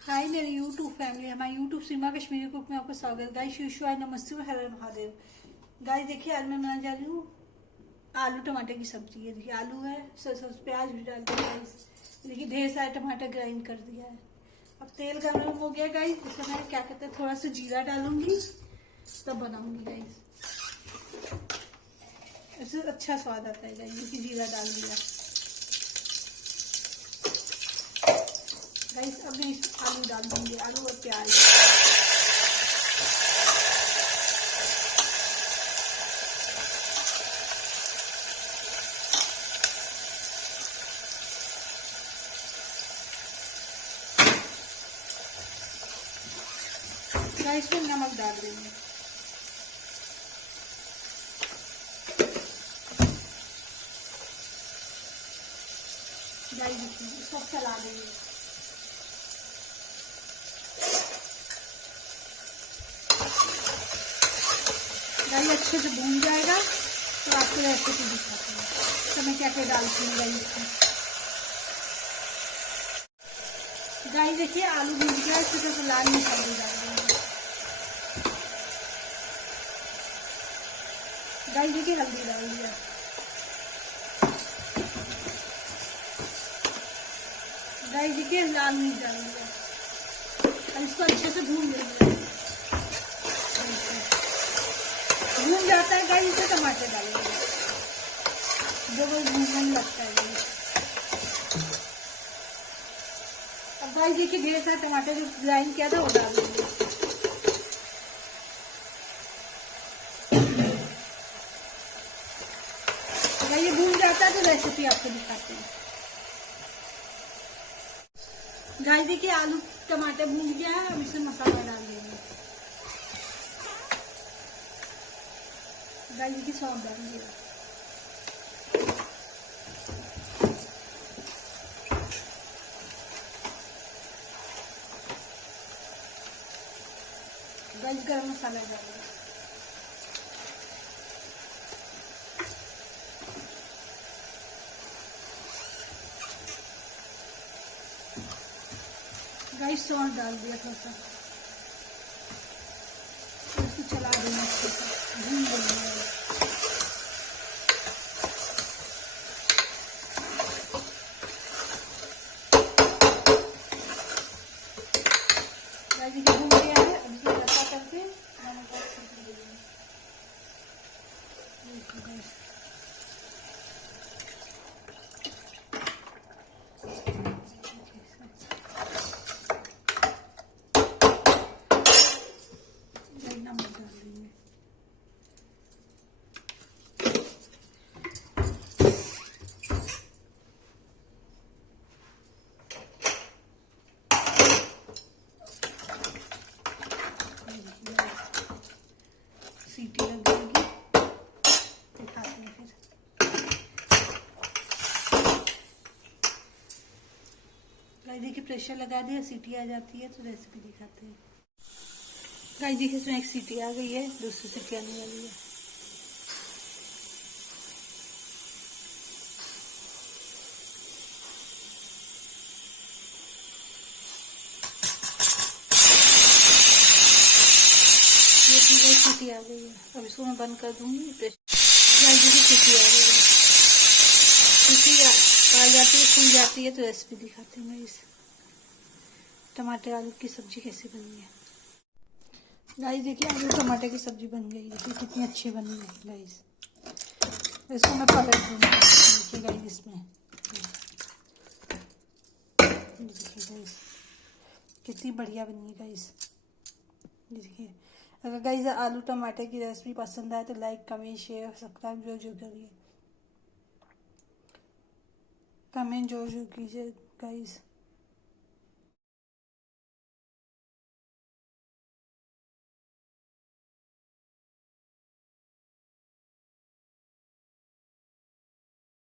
हाय मेरे YouTube family, हमारे YouTube सीमा Kashmiri cook में आपका स्वागत। गाइस शिवाय नमस्ते और हर महादेव। गाइस देखिए आज मैं बनाने जा रही हूँ आलू टमाटर की सब्जी। है देखिए आलू है, सरसों प्याज भी डाल दिया गाइस। देखिए ढेर सारे टमाटर ग्राइंड कर दिया है। अब तेल गर्म हो गया गाइस, इसमें मैं क्या कहते हैं थोड़ा सा जीरा डालूंगी तब बनाऊंगी गाइस। इससे अच्छा स्वाद आता है गाइस। देखिए जीरा डाल दिया गाइस। अब मैं आलू डाल दूंगी, आलू और प्याज। गाइस में नमक डाल देंगे। गाइस इसको चला देंगे। गाइस अच्छे से भून जाएगा तो आपको रेसिपी दिखाती हूँ तो मैं क्या क्या डालती हूँ गाइस इसमें। गाइस देखिए आलू भून गया, इसमें तो लाल मसाले डाल देंगे। गाइस देखिए हल्दी डाल दिया। गाइस देखिए लाल मिर्च डाल दिया। अब इसको अच्छे से भून लेंगे। भून जाता है गाइस, इसे टमाटर डालेंगे जो वो भूनने में लगता है गाइस। अब गाइस देखिए ढेर सारा टमाटर जो ग्राइंड किया था वो डाल देंगे। ये भून जाता है तो रेसिपी आपको दिखाते हैं। गाइस देखिए आलू टमाटर भून गया है, अब इसमें मसाला डाल देंगे। गाइस देखिए सौंफ डाल दिया। गाइस गरम मसाला डालेंगे। गाइस सौंफ डाल दिया थोड़ा सा, इसको चला देना अच्छे से, भून देंगे। गाइस देखिए भून गया है, अब इसमें हल्का करके नमक और सब्जी दे देंगे। नमक डाल देंगे। सीटी लग जाएगी, दिखाते हैं फिर। गाइस देखिए प्रेशर लगा दिया, सीटी आ जाती है तो रेसिपी दिखाते हैं। गाइस देखिए इसमें एक सीटी आ गई है, दूसरी सीटी आने वाली है। सीटी आ गई है, अब इसको मैं बंद कर दूंगी। गाइस देखिए सीटी आ गई है, सीटी आ जाती है, खुल जाती है तो रेसिपी दिखाती हूँ मैं। इस टमाटर आलू की सब्जी कैसे बनी है। गाइस देखिए आलू टमाटर की सब्जी बन गई। देखिए कितनी अच्छी बनी है गाइस। इसको मैं पलट दूंगी। देखिए गाइस इसमें देखिए गाइस कितनी बढ़िया बनी है गाइस। देखिए अगर गाइस आलू टमाटर की रेसिपी पसंद आए तो लाइक कमेंट शेयर सब्सक्राइब जरूर करिए। कमेंट जरूर कीजिए गाइस।